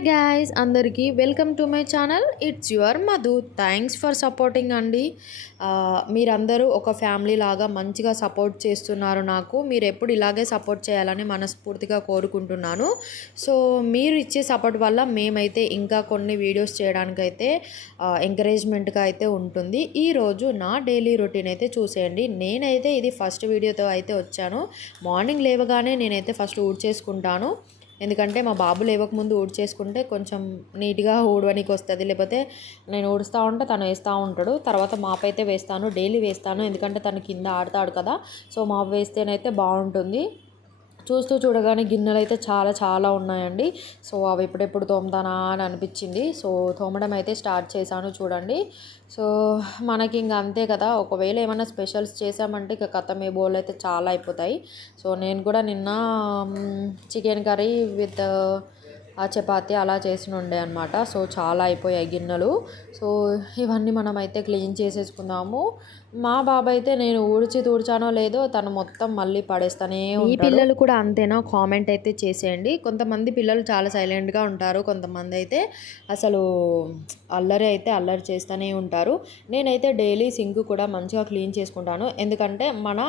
Hi guys అందరికీ welcome to my channel it's your Madhu thanks for supporting అండి. మీరందరూ ఒక ఫ్యామిలీ లాగా మంచిగా సపోర్ట్ చేస్తున్నారు నాకు. మీరు ఎప్పుడు ఇలాగే సపోర్ట్ చేయాలని మనస్ఫూర్తిగా కోరుకుంటున్నాను. సో మీరు ఇచ్చే సపోర్ట్ వల్ల మేమైతే ఇంకా కొన్ని వీడియోస్ చేయడానికైతే ఎంకరేజ్మెంట్గా అయితే ఉంటుంది. ఈరోజు నా డైలీ రొటీన్ అయితే చూసేయండి. నేనైతే ఇది ఫస్ట్ వీడియోతో అయితే వచ్చాను. మార్నింగ్ లేవగానే నేనైతే ఫస్ట్ ఊడ్ చేసుకుంటాను ఎందుకంటే మా బాబు లేవకముందు ఊడ్చేసుకుంటే కొంచెం నీట్గా ఊడవనికి వస్తుంది లేకపోతే నేను ఊడుస్తూ ఉంటే తను వేస్తూ ఉంటాడు. తర్వాత మాప్ అయితే వేస్తాను. డైలీ వేస్తాను. ఎందుకంటే తను కింద ఆడతాడు కదా. సో మాప్ వేస్తేనైతే బాగుంటుంది. చూస్తూ చూడగానే గిన్నెలు అయితే చాలా చాలా ఉన్నాయండి. సో అవి ఎప్పుడెప్పుడు తోముతానా అని అనిపించింది. సో తోమడం అయితే స్టార్ట్ చేశాను చూడండి. సో మనకి ఇంక అంతే కదా. ఒకవేళ ఏమైనా స్పెషల్స్ చేసామంటే ఇక కథమే బోల్ అయితే చాలా అయిపోతాయి. సో నేను కూడా నిన్న చికెన్ కర్రీ విత్ ఆ చపాతి అలా చేసి ఉండే అనమాట సో చాలా అయిపోయాయి గిన్నెలు. సో ఇవన్నీ మనం అయితే క్లీన్ చేసేసుకుందాము. మా బాబాయ్ అయితే నేను ఊడ్చి తూడ్చానో లేదో తను మొత్తం మళ్ళీ పడేస్తానే ఈ పిల్లలు కూడా అంతేనా? కామెంట్ అయితే చేసేయండి. కొంతమంది పిల్లలు చాలా సైలెంట్గా ఉంటారు. కొంతమంది అయితే అసలు అల్లరి అయితే అల్లరి చేస్తూనే ఉంటారు. నేనైతే డైలీ సింక్ కూడా మంచిగా క్లీన్ చేసుకుంటాను. ఎందుకంటే మన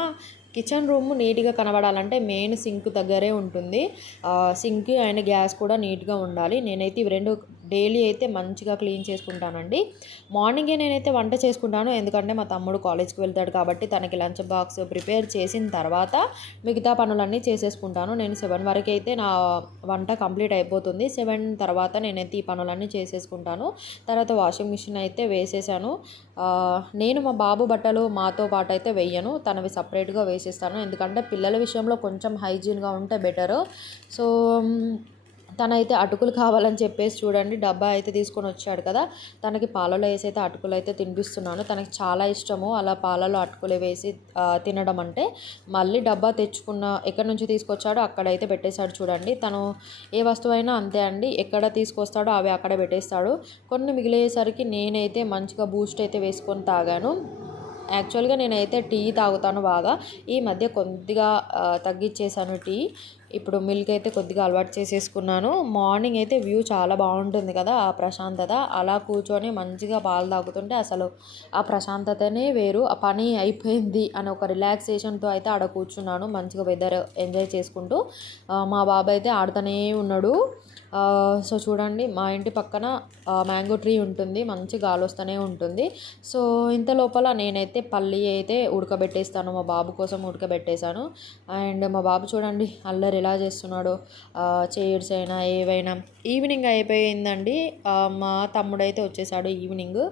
కిచెన్ రూమ్ నీట్గా కనబడాలంటే మెయిన్ సింక్ దగ్గరే ఉంటుంది. సింక్ అండ్ గ్యాస్ కూడా నీట్గా ఉండాలి. నేనైతే ఇవి రెండు డైలీ అయితే మంచిగా క్లీన్ చేసుకుంటానండి. మార్నింగే నేనైతే వంట చేసుకుంటాను. ఎందుకంటే మా తమ్ముడు కాలేజ్కి వెళ్తాడు కాబట్టి తనకి లంచ్ బాక్స్ ప్రిపేర్ చేసిన తర్వాత మిగతా పనులన్నీ చేసేసుకుంటాను. నేను సెవెన్ వరకు అయితే నా వంట కంప్లీట్ అయిపోతుంది. సెవెన్ తర్వాత నేనైతే ఈ పనులన్నీ చేసేసుకుంటాను. తర్వాత వాషింగ్ మిషన్ అయితే వేసేసాను. నేను మా బాబు బట్టలు మాతో పాటు అయితే వేయను. తనవి సపరేట్గా వేసేస్తాను. ఎందుకంటే పిల్లల విషయంలో కొంచెం హైజీన్గా ఉంటే బెటరు. సో తనైతే అటుకులు కావాలని చెప్పేసి చూడండి డబ్బా అయితే తీసుకొని వచ్చాడు కదా. తనకి పాలలో వేసి అయితే అటుకులు అయితే తినిపిస్తున్నాను. తనకి చాలా ఇష్టము అలా పాలలో అటుకులు వేసి తినడం అంటే. మళ్ళీ డబ్బా తెచ్చుకున్న ఎక్కడి నుంచి తీసుకొచ్చాడో అక్కడైతే పెట్టేశాడు చూడండి. తను ఏ వస్తువైనా అంతే అండి. ఎక్కడ తీసుకొస్తాడో అవి అక్కడ పెట్టేస్తాడు. కొన్ని మిగిలేసరికి నేనైతే మంచిగా బూస్ట్ అయితే వేసుకొని తాగాను. యాక్చువల్గా నేనైతే టీ తాగుతాను బాగా. ఈ మధ్య కొద్దిగా తగ్గించేశాను తగ్గించేసాను టీ. ఇప్పుడు మిల్క్ అయితే కొద్దిగా అలవాటు చేసేసుకున్నాను. మార్నింగ్ అయితే వ్యూ చాలా బాగుంటుంది కదా ఆ ప్రశాంతత. అలా కూర్చొని మంచిగా పాలు తాగుతుంటే అసలు ఆ ప్రశాంతతనే వేరు. ఆ పని అయిపోయింది అని ఒక రిలాక్సేషన్తో అయితే ఆడ కూర్చున్నాను మంచిగా వెదర్ ఎంజాయ్ చేసుకుంటూ. మా బాబాయ్ అయితే ఆడుతూనే ఉన్నాడు. సో చూడండి మా ఇంటి పక్కన మ్యాంగో ట్రీ ఉంటుంది మంచి గాలి వస్తూనే ఉంటుంది. సో ఇంత లోపల నేనైతే పల్లి అయితే ఉడకబెట్టేస్తాను మా బాబు కోసం ఉడకబెట్టేశాను. అండ్ మా బాబు చూడండి అల్లరి ఎలా చేస్తున్నాడో చైర్స్ అయినా ఏవైనా. ఈవినింగ్ అయిపోయిందండి. మా తమ్ముడు అయితే వచ్చేసాడు ఈవినింగ్.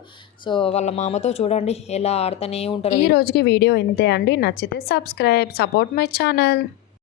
సో వాళ్ళ మామతో చూడండి ఎలా ఆడుతూనే ఉంటారు. ఈ రోజుకి వీడియో ఇంతే అండి. నచ్చితే సబ్స్క్రైబ్ సపోర్ట్ మై ఛానల్.